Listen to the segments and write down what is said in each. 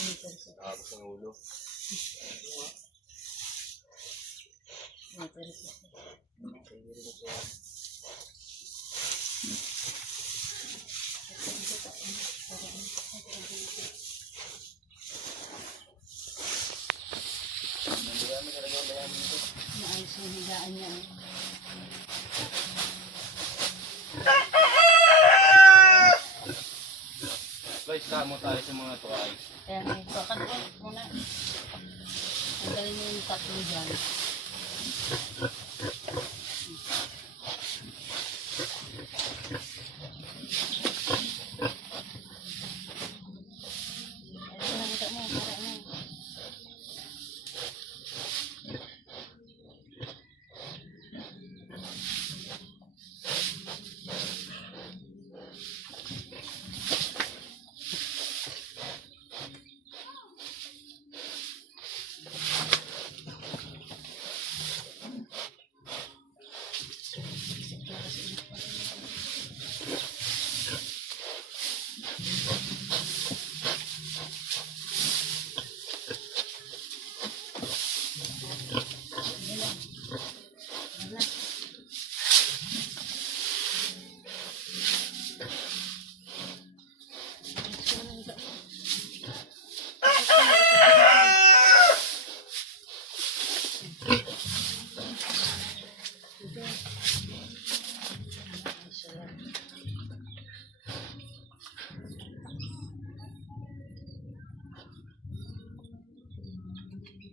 Tapos ang ulo. Maayos yung higaan niya. Guys, kamo tayo sa mga tuwal. Kaya bakit po muna. Ang galing mo yung tatlo dyan.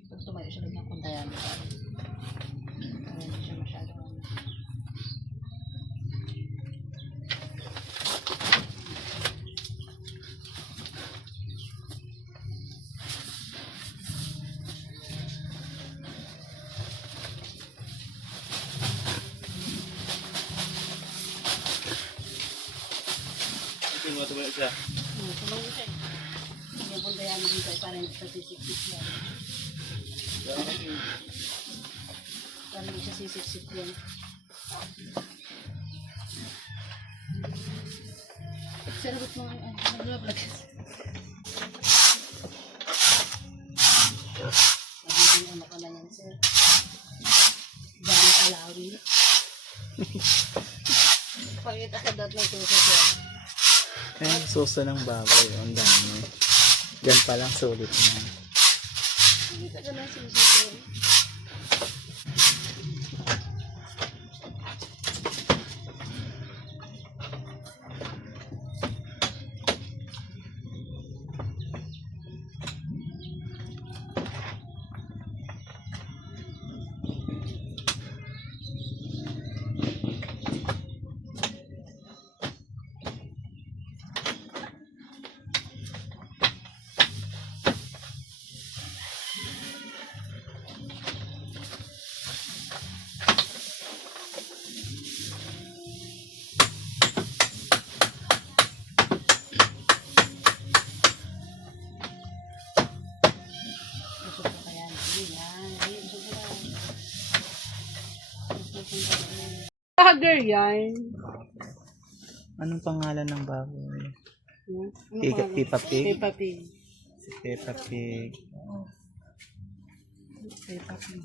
Pag tumayo siya ng kundayan, hindi siya masyadong Ito yung tumayo siya. tumayo siya. Yung kundayan dito ay parang sa sisip-sip yan. Parang siya sisip-sip yan. Sarabot mo ang nag-vlog. Magiging ano ka na yan, sir. Dami alawi. Pangita ka dot ng tuso, sir. Ayan, suso ng baboy. Ang dami. Yan palang sulit na. Pangita ka na sisip, sir. Hagar yan. Anong pangalan ng baboy? Ano Peppa Pig? Peppa Pig. Si Peppa Pig. Peppa Pig.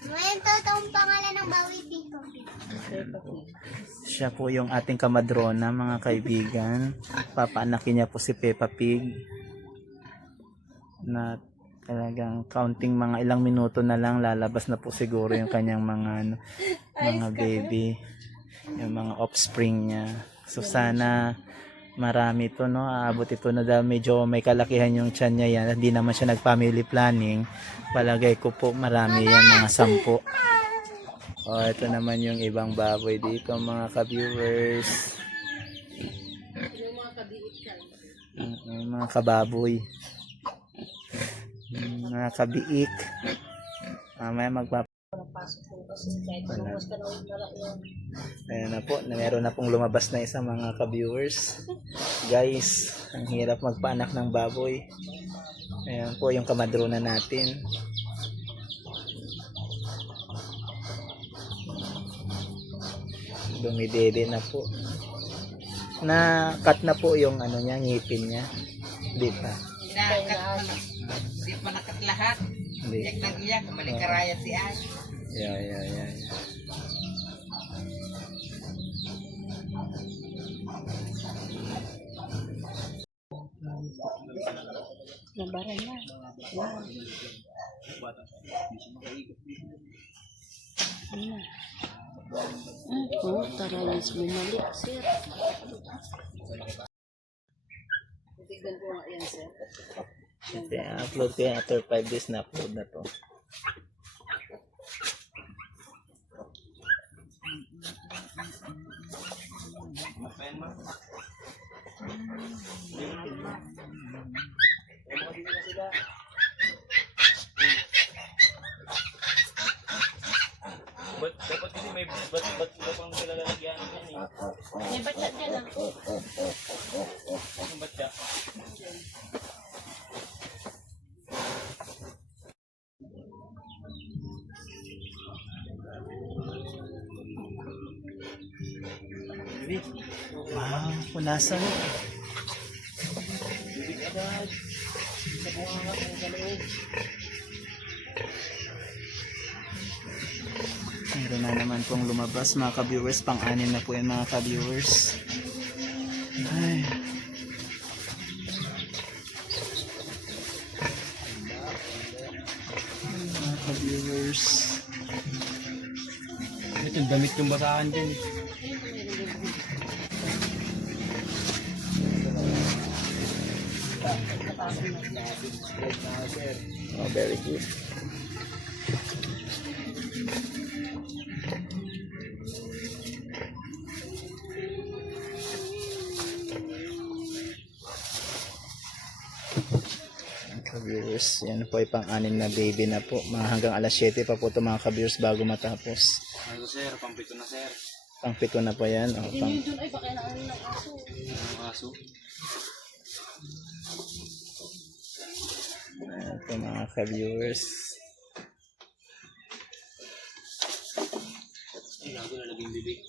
May totoong pangalan ng bawi, Peppa Pig. Peppa Pig. Siya po yung ating kamadrona, mga kaibigan. Papaanakin niya po si Peppa Pig. Na talagang counting mga ilang minuto na lang lalabas na po siguro yung kanyang mga mga baby, yung mga offspring niya. So sana marami to, no, aabot ito na dahil medyo may kalakihan yung tiyan niya yan, hindi naman siya nag-family planning. Palagay ko po marami yan, mga 10. Ito naman yung ibang baboy dito, mga ka-viewers. Yung mga kabiit ka. Mga kababoy, mga kabiik. Mamaya Pasok po kasi kahit lumabas ka na yun. ayan na po, meron na pong lumabas na isang mga ka-viewers. Guys, ang hirap magpaanak ng baboy. Ayan po yung kamadrona natin. Dumidede na po. Na cut na po yung ano niya, ngipin niya. Di pa. Di pa nakat lahat. Hindi. Iyak nang iyak, balik karaya si Ay. Yeah. Nabaran na. Wow. Ano? Oh, tarayas bumalik, sir. Tignan ko nga yan, sir. Ito, upload ko yan after 5 days na upload na to. Dapat kasi may ba't pang nilalagyan yan eh. May batya dyan lang. Yung batya. Wow, punasan. Meron na naman pong lumabas mga ka-viewers. Pang-anim na po yan mga ka-viewers. Ay. Mga ka-viewers. Ito yung damit yung basahan dyan. Oh, very good. Ka-viewers, yan po ay pang-anim na baby na po. Mga hanggang alas 7 pa po ito mga ka-viewers bago matapos. Ano sir, pampito na sir. Pang-pito na po yan. O, pang... Yun ay baka na ano ng aso. Ang aso. Ayan po mga ka-viewers. Ay, nago na laging bibig.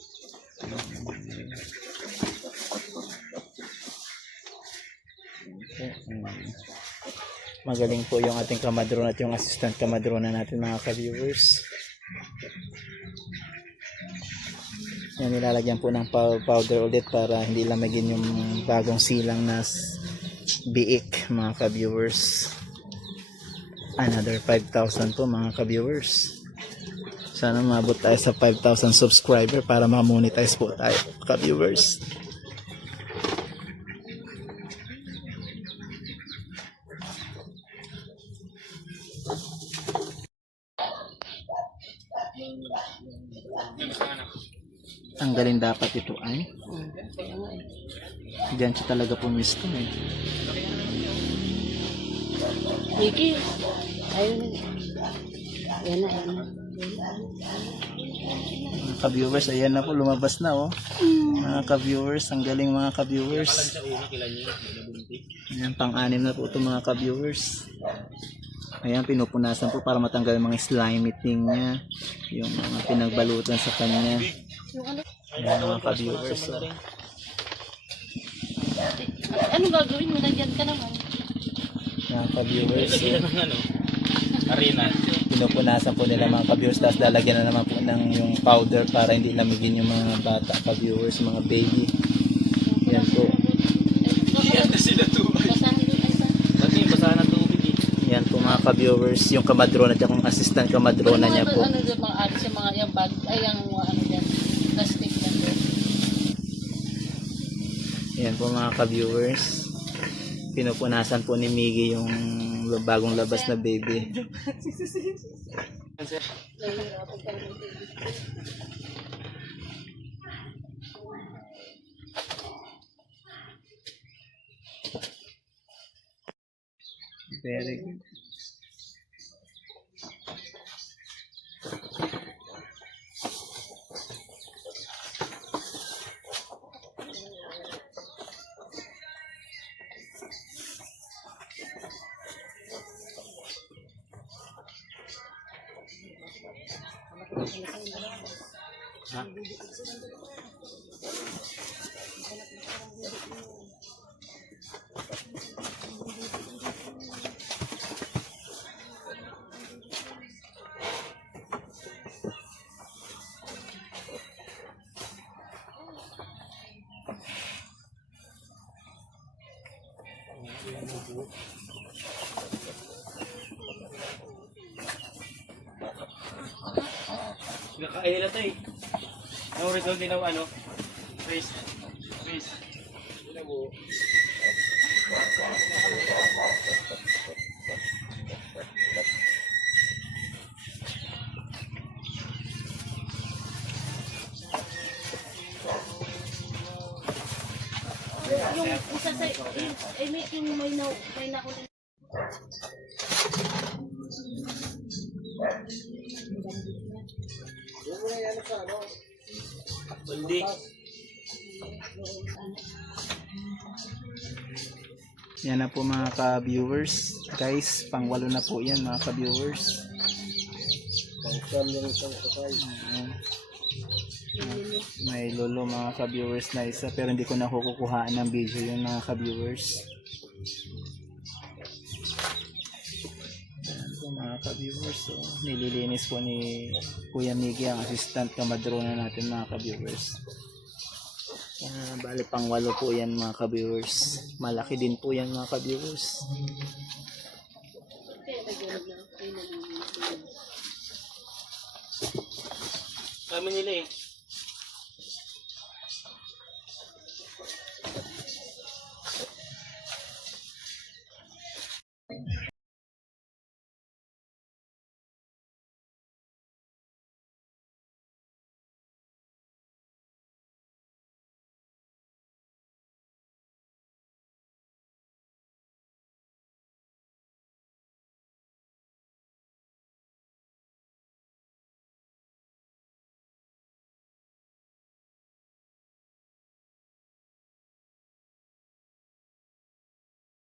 Magaling po yung ating kamadrona at yung assistant kamadrona natin mga ka-viewers. Yan, nilalagyan po ng powder ulit para hindi lamagin yung bagong silang na biik mga ka-viewers. Another 5,000 po mga ka-viewers. Sana mabot tayo sa 5,000 subscriber para ma-monetize po tayo ka-viewers. Tanggalin dapat ito ay. Kaya nga eh. Diyan siya talaga pumisto eh. Miki, ayun na. Yan na. Mga ka-viewers, ayan na po, lumabas na oh. Mga ka-viewers, ang galing mga ka-viewers. Ayan, pang-anim na po ito mga ka-viewers. Ayan, pinupunasan po para matanggal yung mga slimy thing niya. Yung mga pinagbalutan sa kanya. Ayan mga ka-viewers. So, Ano gagawin mo? Nagyan ka naman. mga ka-viewers. Lagyan ng ano, arena. Pinupunasan po nila mga ka-viewers. Tapos lalagyan na naman po ng yung powder para hindi lamigin yung mga bata ka-viewers, mga baby. Ayan po. Yan na sila tuway. Basahan doon ay sa. Dati yung basahan ng tubig eh. Yan po mga ka-viewers. Yung kamadrona at yung assistant kamadrona niya po. Ano doon mga alis yung mga yung bag, ay yung ano yan, plastic yan doon. Yan po mga ka-viewers. Pinupunasan po ni Miggy yung bagong labas na baby. Nahihirapan ka naman TV. Very good. Nakaihila to eh. Ang result din ng ano? Face. Face. Yung isa sa, yung may nakunin. Bundi. Yan na po mga ka-viewers. Guys, pang-walo na po yan mga ka-viewers. May lolo mga ka-viewers na isa pero hindi ko na kukuhaan ng video yun mga ka-viewers. Yan po mga ka-viewers. So, nililinis po ni Kuya Miggy ang assistant kamadrona natin mga ka-viewers. Bali pang 8 po yan mga ka-viewers. Malaki din po yan mga ka-viewers. Kami nila eh.